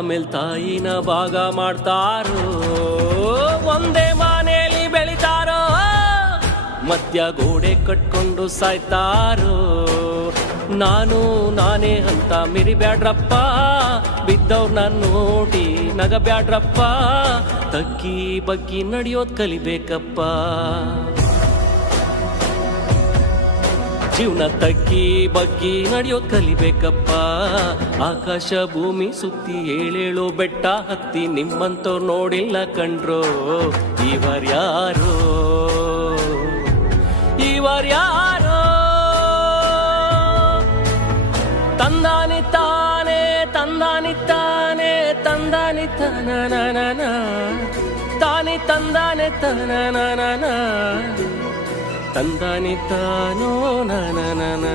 ಆಮೇಲೆ ತಾಯಿನ ಭಾಗ ಮಾಡ್ತಾರೋ, ಒಂದೇ ಮನೆಯಲ್ಲಿ ಬೆಳಿತಾರೋ, ಮಧ್ಯ ಗೋಡೆ ಕಟ್ಕೊಂಡು ಸಾಯ್ತಾರೋ. ನಾನೇ ಅಂತ ಮಿರಿಬ್ಯಾಡ್ರಪ್ಪ, ಬಿದ್ದವ್ರನ್ನ ನೋಡಿ ನಗಬ್ಯಾಡ್ರಪ್ಪ, ತಗ್ಗಿ ಬಗ್ಗಿ ನಡೆಯೋದ್ ಕಲಿಬೇಕಪ್ಪ. ಜೀವನ ತಗ್ಗಿ ಬಗ್ಗಿ ನಡೆಯೋದ್ ಕಲಿಬೇಕಪ್ಪ. ಆಕಾಶ ಭೂಮಿ ಸುತ್ತಿ ಏಳೇಳು ಬೆಟ್ಟ ಹತ್ತಿ ನಿಮ್ಮಂತವ್ರು ನೋಡಿಲ್ಲ ಕಂಡ್ರೋ. ಇವರ್ಯಾರೋ ತಂದಾನಿ ತಾನೆ ತಂದಾನಿ ತಾನೆ ತಂದಾನಿ ತನನನ ತಾನಿ ತಂದಾನೆ ತನನನ ತಂದಾನಿ ತಾನೋ ನನನನ.